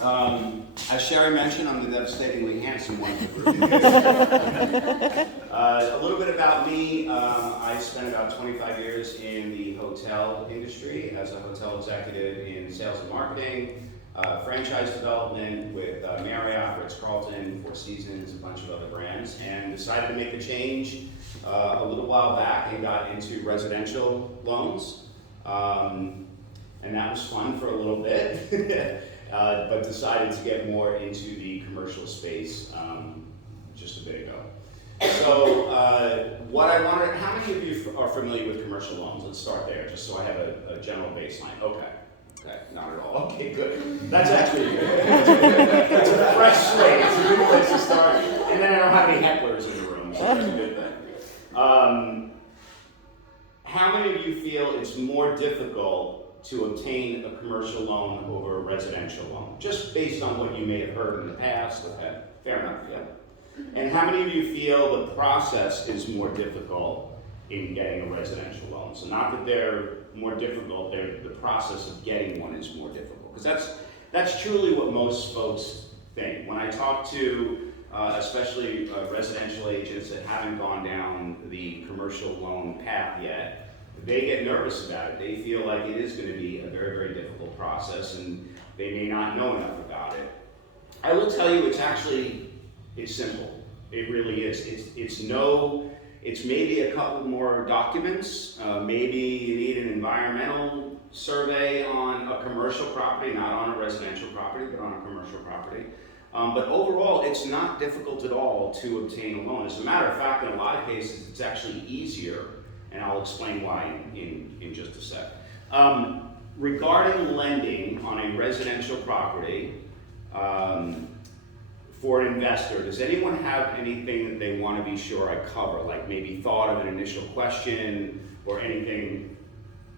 As Sherry mentioned, I'm the devastatingly handsome one of the group. A little bit about me. I spent about 25 years in the hotel industry as a hotel executive in sales and marketing, franchise development with Marriott, Ritz-Carlton, Four Seasons, a bunch of other brands, and decided to make a change a little while back and got into residential loans. And that was fun for a little bit. But decided to get more into the commercial space just a bit ago. So what I wanted, how many of you are familiar with commercial loans? Let's start there, just so I have a general baseline. Okay, not at all. Okay, good. That's actually good. It's a fresh slate. It's a good place to start. And then I don't have any hecklers in the room, so that's a good thing. How many of you feel it's more difficult to obtain a commercial loan over a residential loan, just based on what you may have heard in the past? Okay, fair enough, yeah. And how many of you feel the process is more difficult in getting a residential loan? So not that they're more difficult, the process of getting one is more difficult. Because that's truly what most folks think. When I talk to especially residential agents that haven't gone down the commercial loan path yet, they get nervous about it. They feel like it is going to be a very, very difficult process, and they may not know enough about it. I will tell you, it's simple. It really is. It's maybe a couple more documents. Maybe you need an environmental survey on a commercial property, not on a residential property, but on a commercial property. But overall, it's not difficult at all to obtain a loan. As a matter of fact, in a lot of cases, it's actually easier. And I'll explain why in just a sec. Regarding lending on a residential property for an investor, does anyone have anything that they want to be sure I cover? Like maybe thought of an initial question or anything?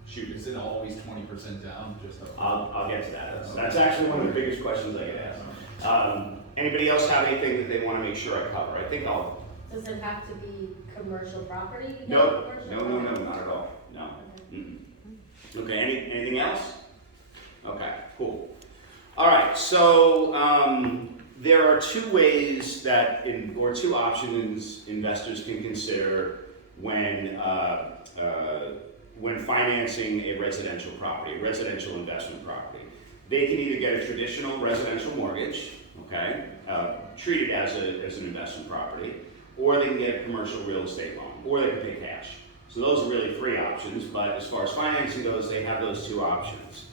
Shoot, is it always 20% down? I'll get to that. That's actually one of the biggest questions I get asked. Anybody else have anything that they want to make sure I cover? I think I'll. Does it have to be commercial property? No, not at all. No. Okay, anything else? Okay, cool. All right, so there are two ways or two options investors can consider when financing a residential property, a residential investment property. They can either get a traditional residential mortgage, okay, treated as an investment property, or they can get a commercial real estate loan, or they can pay cash. So those are really three options, but as far as financing goes, they have those two options.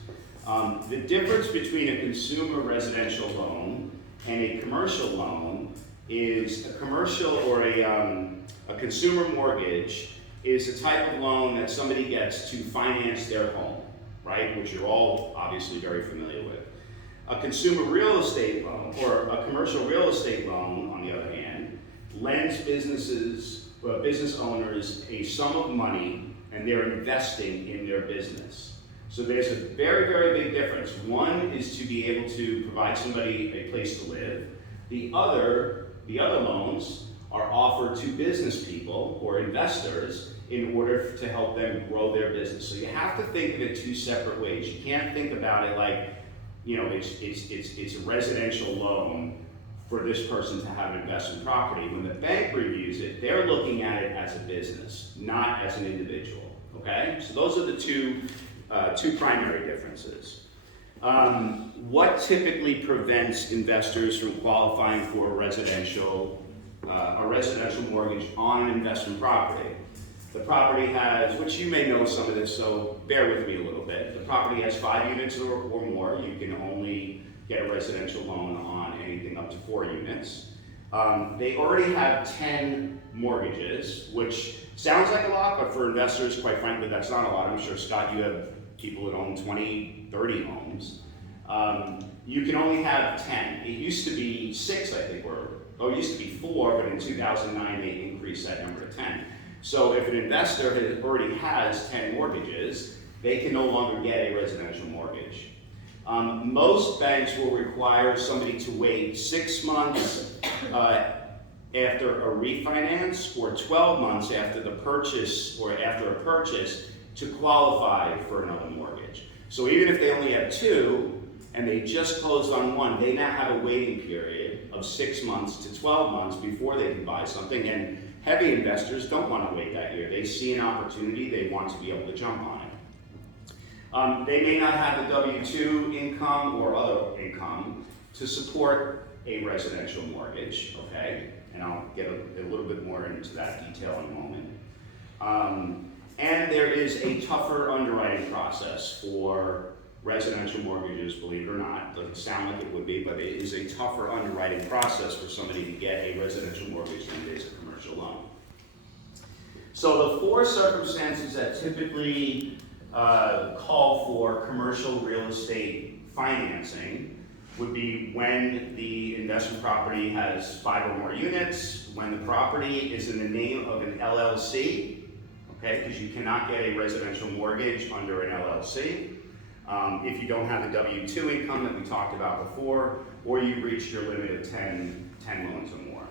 The difference between a consumer residential loan and a commercial loan is a commercial or a consumer mortgage is a type of loan that somebody gets to finance their home, right? Which you're all obviously very familiar with. A consumer real estate loan, or a commercial real estate loan, on the other hand, lends business owners a sum of money, and they're investing in their business. So there's a very, very big difference. One is to be able to provide somebody a place to live. The other loans are offered to business people or investors in order to help them grow their business. So you have to think of it two separate ways. You can't think about it like, it's a residential loan for this person to have an investment property. When the bank reviews it, they're looking at it as a business, not as an individual, okay? So those are the two primary differences. What typically prevents investors from qualifying for a residential mortgage on an investment property? The property has, which you may know some of this, so bear with me a little bit. The property has 5 units or more. You can only get a residential loan on anything up to 4 units. They already have 10 mortgages, which sounds like a lot, but for investors, quite frankly, that's not a lot. I'm sure, Scott, you have people that own 20, 30 homes. You can only have 10. It used to be 6, I think, it used to be 4, but in 2009 they increased that number to 10. So if an investor already has 10 mortgages, they can no longer get a residential mortgage. Most banks will require somebody to wait 6 months after a refinance or 12 months after the purchase or after a purchase to qualify for another mortgage. So even if they only have 2, and they just closed on one, they now have a waiting period of 6 months to 12 months before they can buy something. And heavy investors don't want to wait that year. They see an opportunity, they want to be able to jump on it. They may not have the W-2 income or other income to support a residential mortgage, okay? And I'll get a little bit more into that detail in a moment. And there is a tougher underwriting process for residential mortgages, believe it or not. Doesn't sound like it would be, but it is a tougher underwriting process for somebody to get a residential mortgage than it is a commercial loan. So the four circumstances that typically call for commercial real estate financing would be when the investment property has 5 or more units, when the property is in the name of an LLC, okay, because you cannot get a residential mortgage under an LLC. If you don't have the W-2 income that we talked about before, or you reach your limit of 10 loans or more.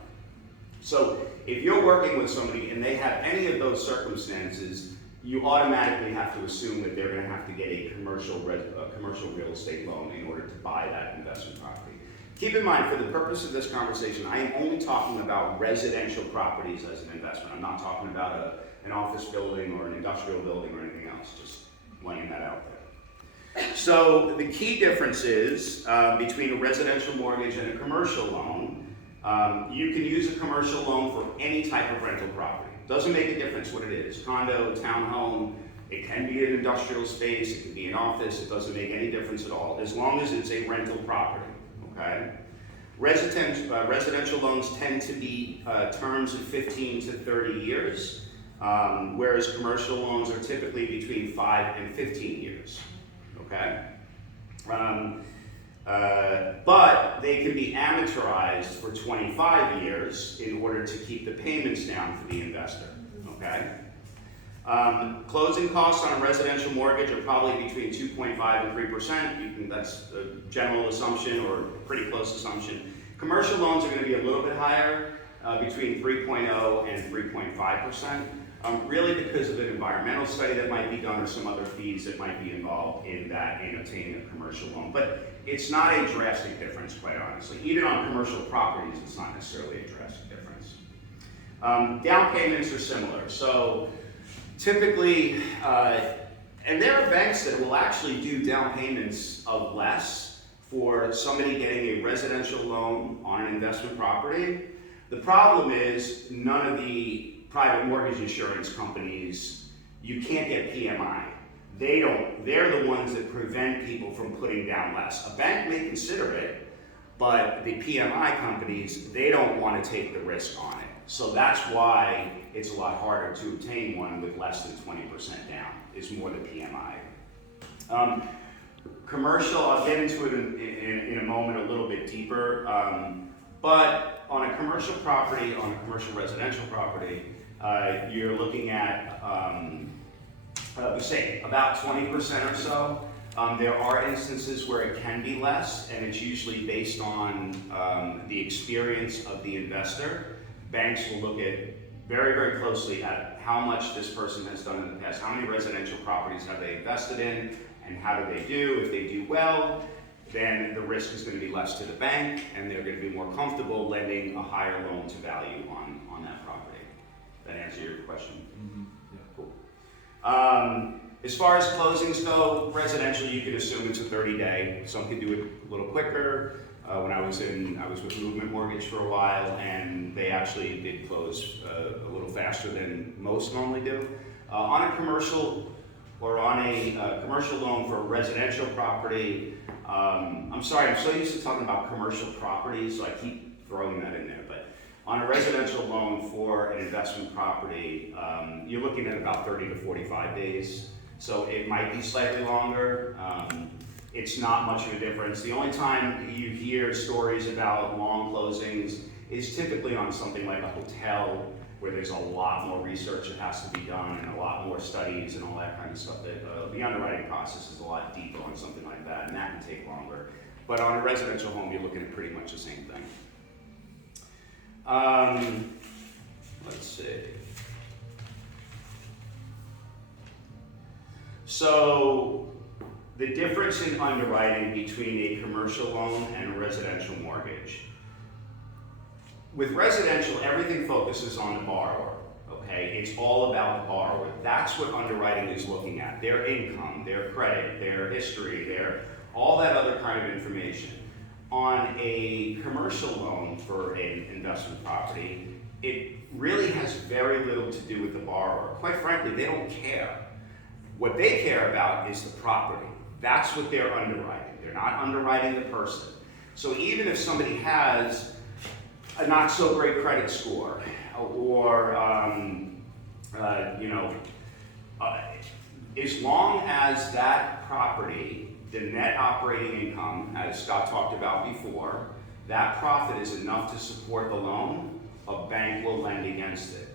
So if you're working with somebody and they have any of those circumstances, you automatically have to assume that they're going to have to get a commercial real estate loan in order to buy that investment property. Keep in mind, for the purpose of this conversation, I am only talking about residential properties as an investment. I'm not talking about an office building or an industrial building or anything else, just laying that out there. So the key difference is between a residential mortgage and a commercial loan. You can use a commercial loan for any type of rental property. Doesn't make a difference what it is, condo, townhome, it can be an industrial space, it can be an office, it doesn't make any difference at all, as long as it's a rental property, okay? Residential loans tend to be terms of 15 to 30 years, whereas commercial loans are typically between 5 and 15 years, okay? But they can be amortized for 25 years in order to keep the payments down for the investor, okay? Closing costs on a residential mortgage are probably between 2.5 and 3%. That's a general assumption or pretty close assumption. Commercial loans are going to be a little bit higher, between 3.0 and 3.5%. Really because of an environmental study that might be done or some other fees that might be involved in obtaining a commercial loan. But it's not a drastic difference, quite honestly. Even on commercial properties, it's not necessarily a drastic difference. Down payments are similar. So typically, and there are banks that will actually do down payments of less for somebody getting a residential loan on an investment property. The problem is none of the private mortgage insurance companies, you can't get PMI. They're the ones that prevent people from putting down less. A bank may consider it, but the PMI companies, they don't want to take the risk on it. So that's why it's a lot harder to obtain one with less than 20% down, is more the PMI. Commercial, I'll get into it in a moment a little bit deeper, but on a commercial property, on a commercial residential property, you're looking at the same, about 20% or so. There are instances where it can be less, and it's usually based on the experience of the investor. Banks will look at very, very closely at how much this person has done in the past, how many residential properties have they invested in, and how do they do. If they do well, then the risk is going to be less to the bank, and they're going to be more comfortable lending a higher loan to value on that property. That answer your question? Mm-hmm. Yeah. Cool. As far as closings go, residential, you can assume it's a 30-day. Some can do it a little quicker. When I was with Movement Mortgage for a while, and they actually did close a little faster than most normally do. On a commercial or on a commercial loan for a residential property, I'm sorry, I'm so used to talking about commercial property, so I keep throwing that in there. But on a residential loan for an investment property, you're looking at about 30 to 45 days. So it might be slightly longer. It's not much of a difference. The only time you hear stories about long closings is typically on something like a hotel, where there's a lot more research that has to be done and a lot more studies and all that kind of stuff. That the underwriting process is a lot deeper on something like that, and that can take longer. But on a residential home, you're looking at pretty much the same thing. Let's see. So The difference in underwriting between a commercial loan and a residential mortgage. With residential, everything focuses on the borrower, okay? It's all about the borrower. That's what underwriting is looking at. Their income, their credit, their history, all that other kind of information. On a commercial loan for an investment property, it really has very little to do with the borrower. Quite frankly, they don't care. What they care about is the property. That's what they're underwriting. They're not underwriting the person. So even if somebody has a not so great credit score, or as long as that property, the net operating income, as Scott talked about before, that profit is enough to support the loan, a bank will lend against it.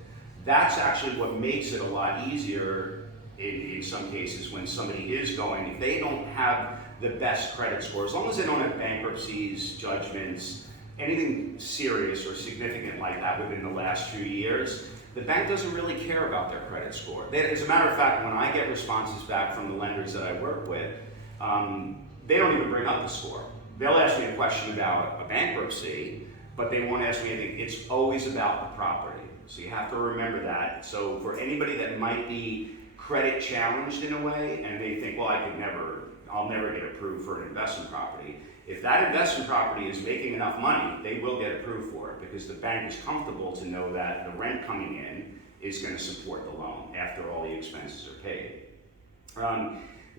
That's actually what makes it a lot easier in some cases when somebody is going, if they don't have the best credit score, as long as they don't have bankruptcies, judgments, anything serious or significant like that within the last few years, the bank doesn't really care about their credit score. As a matter of fact, when I get responses back from the lenders that I work with, they don't even bring up the score. They'll ask me a question about a bankruptcy, but they won't ask me anything. It's always about the property. So you have to remember that. So for anybody that might be credit challenged in a way, and they think, well, I'll never get approved for an investment property. If that investment property is making enough money, they will get approved for it because the bank is comfortable to know that the rent coming in is going to support the loan after all the expenses are paid.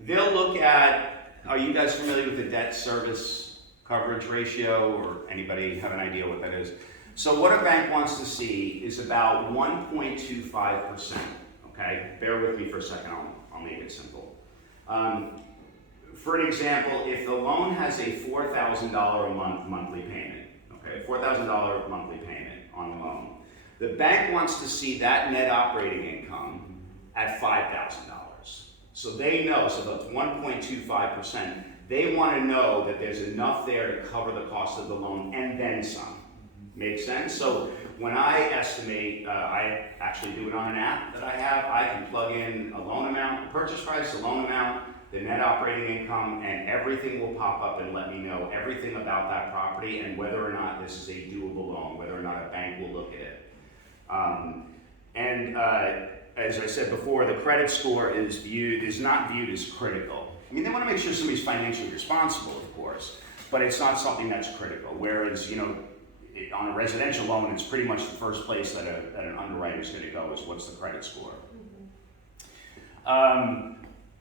They'll look at, are you guys familiar with the debt service coverage ratio, or anybody have an idea what that is? So what a bank wants to see is about 1.25%. Okay, bear with me for a second, I'll make it simple. For an example, if the loan has a $4,000 a month monthly payment, okay, $4,000 monthly payment on the loan, the bank wants to see that net operating income at $5,000. So they know, so the 1.25%, they want to know that there's enough there to cover the cost of the loan and then some. Make sense? So when I estimate, I actually do it on an app that I have. I can plug in a loan amount, a purchase price, a loan amount, the net operating income, and everything will pop up and let me know everything about that property and whether or not this is a doable loan, whether or not a bank will look at it. As I said before, the credit score is not viewed as critical. I mean, they want to make sure somebody's financially responsible, of course, but it's not something that's critical. Whereas, on a residential loan, it's pretty much the first place that an underwriter is going to go is what's the credit score.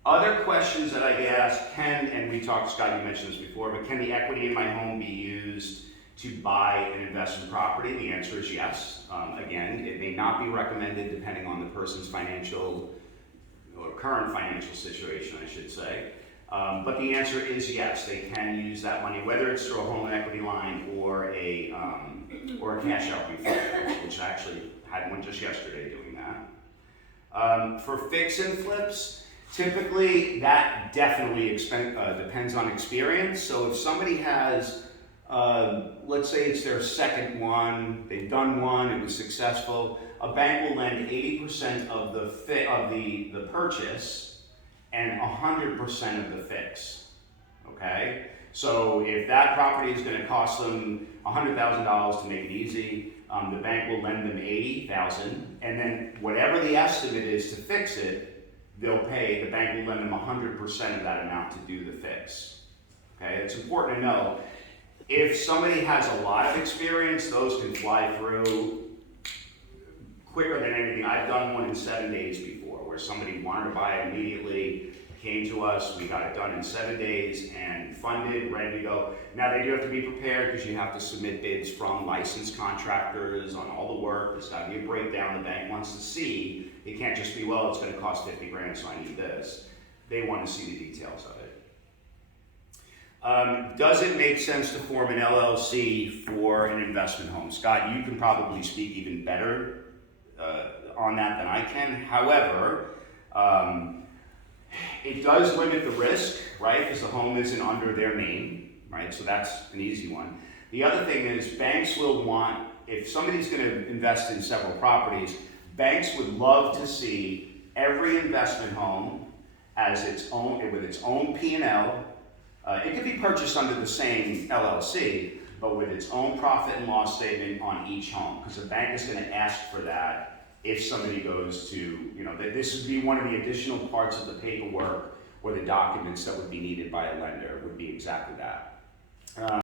Other questions that I get asked, and we talked, Scott, you mentioned this before, but can the equity in my home be used to buy an investment property? The answer is yes. Again, it may not be recommended depending on the person's financial or current financial situation, I should say. But the answer is yes, they can use that money, whether it's through a home equity line or a cash out refi, which I actually had one just yesterday doing that. For fix and flips, typically that definitely depends on experience. So if somebody has, let's say it's their second one, they've done one, it was successful, a bank will lend 80% of the purchase and 100% of the fix, okay? So if that property is gonna cost them $100,000 to make it easy, the bank will lend them $80,000, and then whatever the estimate is to fix it, the bank will lend them 100% of that amount to do the fix, okay? It's important to know, if somebody has a lot of experience, those can fly through quicker than anything. I've done one in 7 days before, where somebody wanted to buy it immediately, came to us, we got it done in 7 days and funded, ready to go. Now they do have to be prepared because you have to submit bids from licensed contractors on all the work. There's got to be a breakdown the bank wants to see. It can't just be, well, it's going to cost 50 grand, so I need this. They want to see the details of it. Does it make sense to form an LLC for an investment home? Scott, you can probably speak even better on that than I can. However, it does limit the risk, right? Because the home isn't under their name, right? So that's an easy one. The other thing is banks will want, if somebody's going to invest in several properties, banks would love to see every investment home as its own, with its own P&L. It could be purchased under the same LLC, but with its own profit and loss statement on each home, because the bank is gonna ask for that if somebody goes to, you know, this would be one of the additional parts of the paperwork or the documents that would be needed by a lender, would be exactly that.